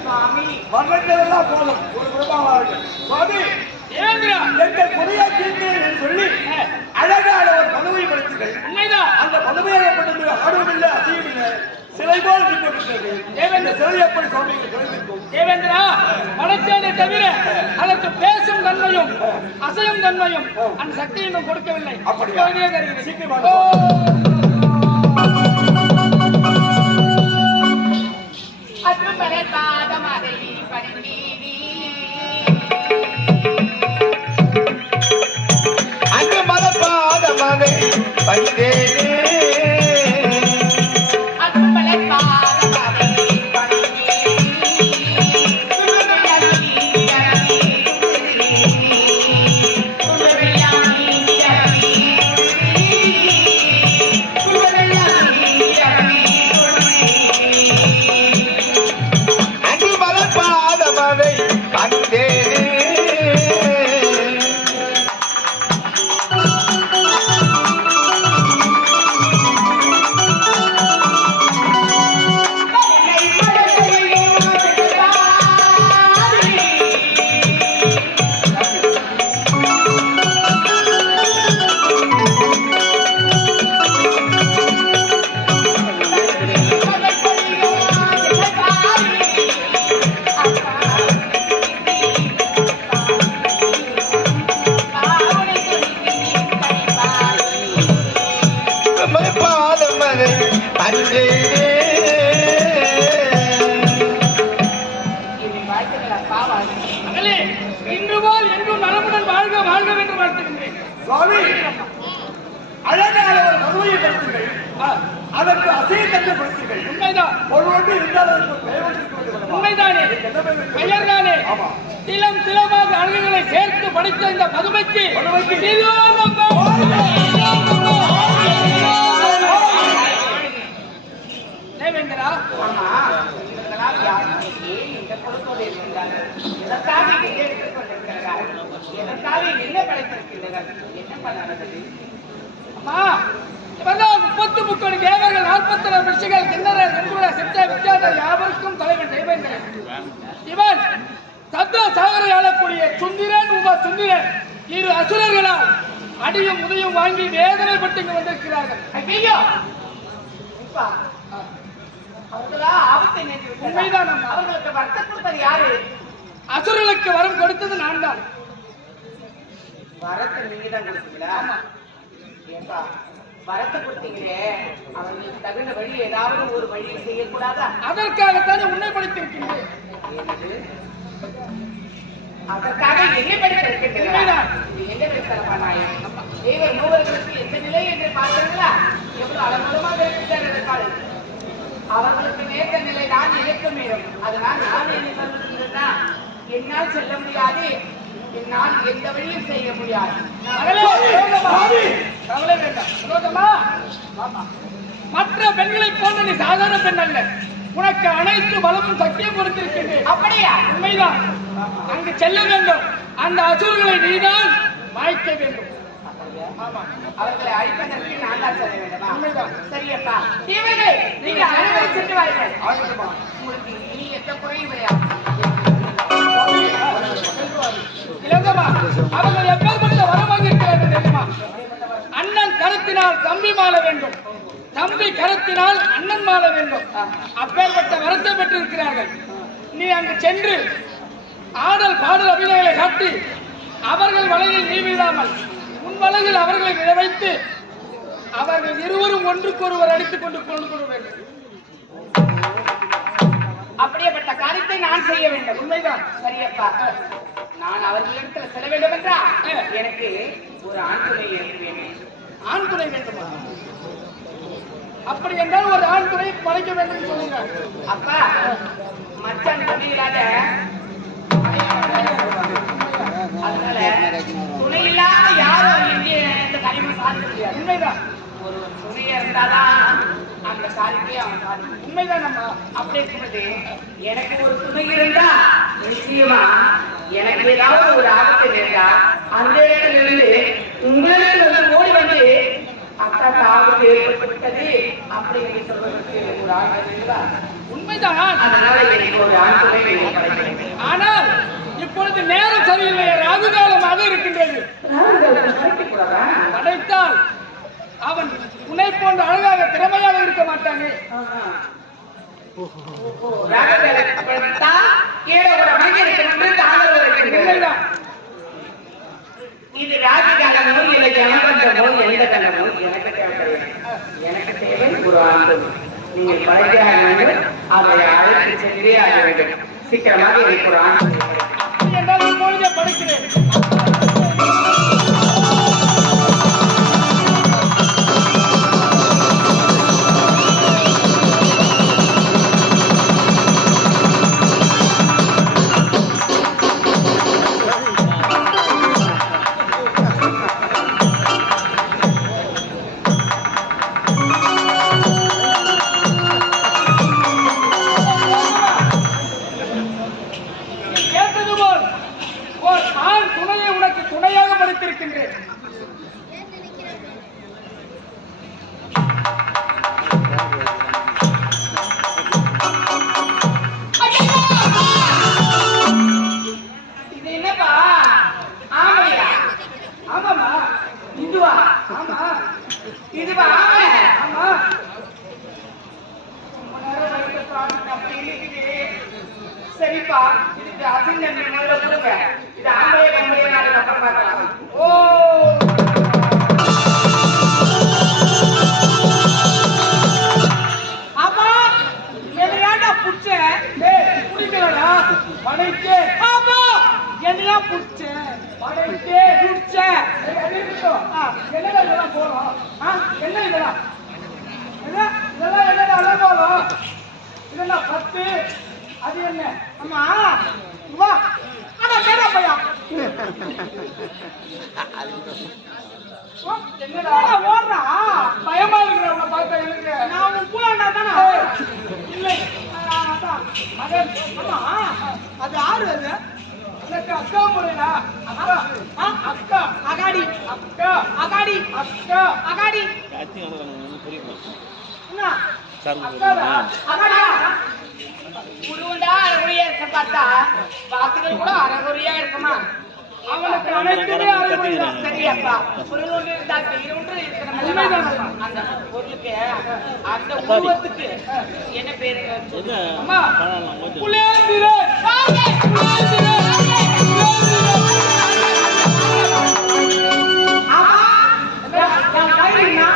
சுவாமி மரணத்தெல்லாம் போதும். ஒரு குடும்பமாக சுவாமி தேவேந்திரா எங்கள் குறையா தீர்த்தேன் சொல்லி அழகான ஒரு பதவி படுத்துங்கள் அந்த பதவியாகப்பட்டது ஆடவும் இல்லை அசையும் இல்லை சிலை போல் நிற்கிறது இந்த சிலை எப்படி சுவாமிக்கு குறைந்திருக்கும் தேவேந்திரா படைத்தேனை தவிர அதற்கு பேசும் தன்மையும் அசையும் தன்மையும் அந்த சக்தி இன்னும் கொடுக்கவில்லை. அப்படியா? தருகிறேன். சீக்கிரமாக ஓ! அன்புமலை பாதமதை பணிந்தீரி அங்கு சுவாமி அழகான ஒரு பதவியை படுத்துங்கள் அதற்கு அசைய தன்மை படுத்துங்கள் உண்மைதான் ஒரு ஒன்று இருந்தால் அதற்கு பெயர்? உண்மைதானே பெயர்? பெயர்தானே ஆமா. திலம் திலமாக அழகுகளை சேர்த்து படித்த இந்த பதுமைக்கு. தேவேந்திரா இந்த? எதற்காக என்ன படைத்திருக்கிறார்கள்? என்ன பண்ண நடந்தது? அம்மா முப்பத்து முக்கோடி தேவர்கள் நாற்பத்தி ரெண்டு ரிஷிகள் கிண்ணறர் வெண்குல சித்த வித்யாதர் யாவருக்கும் தலைவன் தேவேந்திரன் இவன் தத்துவ சாகரை ஆளக்கூடிய சுந்திரன் உமா சுந்திரன் இரு அசுரர்களால் அடியும் உதயும் வாங்கி வேதனைப்பட்டு இங்கு வந்திருக்கிறார்கள்? உண்மைதான். அவர்களுக்கு வருத்தம் கொடுத்தது யாரு அசுரர்களுக்கு வரம் கொடுத்தது நான் தான் வரத்தை நீங்க தான் கொடுத்தீங்களா ஏப்பா வரத்தை கொடுத்தீங்களே. அவங்களுக்கு தகுந்த வழி ஏதாவது ஒரு வழியை செய்யக்கூடாதா? அதற்காகத்தானே உன்னை படித்திருக்கின்றேன்? அதற்காக என்ன படித்திருக்கின்றீர்களா? என்ன பேசுறப்பா நாயம் தேவர் மூவர்களுக்கு எந்த நிலை என்று பார்த்தீர்களா? எவ்வளவு அலங்கலமாக இருக்கிறார் எதற்காக அவர்களுக்கு நேர்ந்த நிலை தான் எனக்கு மீறும் அதனால் நான் என்ன சொல்லுகிறேன்னா என்னால் செல்ல முடியாது. என்னால் எந்த வழியும் செய்ய முடியாது. மற்ற பெண்களைப் போன்ற நீ சாதாரண பெண் அல்ல. உனக்கு அனைத்து பலமும் சக்தியும் கொடுத்திருக்கின்றேன் அப்படியா? உண்மைதான். அங்கு செல்ல வேண்டும். அந்த அசுரர்களை நீதான் மாய்க்க வேண்டும். ஆமா. அவர்களை அழிப்பதற்கு நான் தான் செல்ல வேண்டுமா. சரியப்பா. இவர்கள் நீங்க அனைவரும் சென்று வாருங்கள்? உங்களுக்கு இனி எந்த குறையும் கிடையாது அவர்கள் எப்பேற்பட்ட வரம் வாங்கியிருக்கிறார்கள் தெரியுமா? அண்ணன் கருத்தினால் தம்பி மாள வேண்டும். தம்பி கருத்தினால் அண்ணன் மாள வேண்டும். அப்பேற்பட்ட வரத்தை பெற்றிருக்கிறார்கள். நீ அங்கு சென்று ஆடல் பாடல் அபிநயங்களை காட்டி அவர்கள் வலையில் நீ வீழாமல் உன் வலையில் அவர்களை விழ வைத்து அவர்கள் இருவரும் ஒன்றுக்கொருவர் அடித்துக் கொண்டு கொண்டு கொள்ள வேண்டும். அப்படியேப்பட்ட காரியத்தை நான் செய்ய வேண்டும். உண்மைதான். சரியப்பா. நான் அவர்களிடத்தில் செல்ல வேண்டும் என்றா எனக்கு ஒரு ஆண் துணை வேண்டும் ஆண் துணை வேண்டுமா? அப்படி என்றால் ஒரு ஆண் துணை படைக்க வேண்டும் சொல்லுங்க அப்பா மச்சான் துணை இல்லாத அதனால துணை இல்லாத யாரும் இங்கே இந்த காரியத்தை சாதிக்க முடியாது உண்மைதான். ஒரு துணையா இருந்தாதான் அந்த காரியத்தை அவன் சாதிக்கும். உண்மைதான் நம்ம அப்படி இருக்கும்போது எனக்கு ஒரு துணை இருந்தா நிச்சயமா எனக்கு ஏதாவது ஒரு ஆபத்து நேர்ந்தா அந்த இடத்துல இருந்து உங்களுக்கு வந்து ஓடி தனக்கு ஆபத்து ஏற்பட்டு விட்டது அப்படி என்று சொல்வதற்கு ஒரு இருக்கிறதா? உண்மைதான் அதனால எனக்கு ஒரு. ஆனால் இப்பொழுது நேரம் சரியில்லை ராகு காலமாக இருக்கின்றது ராகுகாலம்? படைத்தால் அவன் உன்னை போன்ற அழகாக திறமையாக இருக்க மாட்டானே ஆஹா. ஒரு மனிதனுக்கு இது ராகு காலமோ இல்லை ஜனபந்தமோ எந்த கண்டமோ எனக்கு தேவை எனக்கு தேவை ஒரு ஆண்டு நீங்கள் படைக்க அவரை அழைத்து சென்றே ஆக வேண்டும். சீக்கிரமாக எனக்கு ஒரு ஆண்டு இதுக்கு அசிங்க முதல்ல கொடுங்க இது அப்புறம் பார்க்கலாம். ஓ! அப்பா குடிக்கலடா இதெல்லாம் ஆ, என்ன இதெல்லாம்? என்ன? இதெல்லாம் என்னடா போறோம்? இதெல்லாம் பத்து. அது என்ன? அம்மா வா. அட கேடா பையா? என்னடா ஓடுறா? பயமா இருக்கிறவங்க பார்த்தா எனக்கு. நான் உன் கூட தானே? இல்லை. மகன். அம்மா அது ஆறு அது? எனக்கு அக்கா முறையா அக்கா. ஆ, அக்கா. அகாடி. அக்கா. அகாடி. அக்கா. அகாடி. அக்காடா? அகாடா குருவண்டா அரைகுறையா இருக்க பார்த்தா வாக்குகள் கூட அரைகுறையா இருக்குமா? அவனுக்கு அனைத்துமே அறிவுரைதான் சரியாப்பா. பொருள் ஒன்று இருந்தா பெயர் ஒன்று. அந்த பொருளுக்கு அந்த உருவத்துக்கு என்ன சொல்லு. அம்மா பயிரினா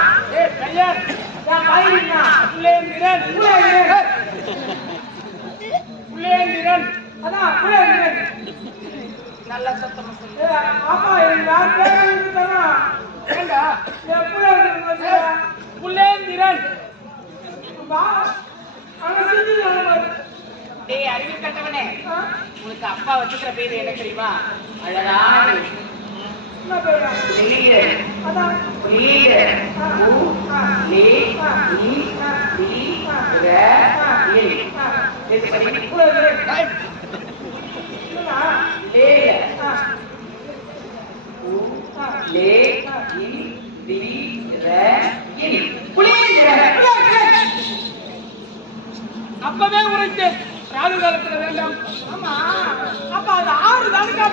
பயிரினா புலேந்திரன் புலேந்திரன் புலேந்திரன் அதான் புரியல நல்ல சத்தமா சொல்லு. ஆமா பேருன்னா ஏண்டா? எப்படி புலேந்திரன். வா. அங்க சிந்தி டேய் அறிவு கட்டவனே. உனக்கு அப்பா வச்சுக்கிற பேரு என்ன தெரியுமா? அழகான அதான். அப்பவே உரைச்சு ராகு காலத்துல வேண்டாம். ஆமா அப்ப அது ஆறு தானுக்கா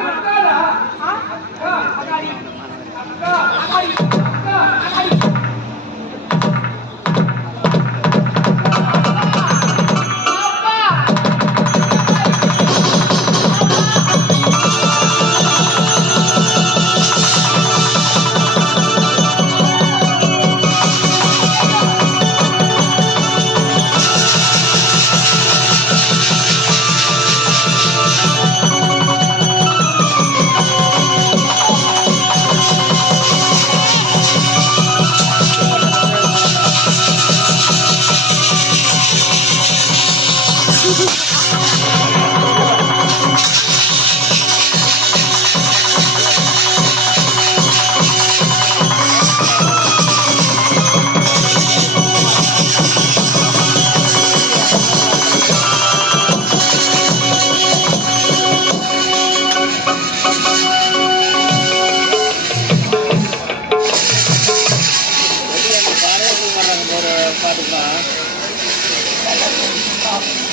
off.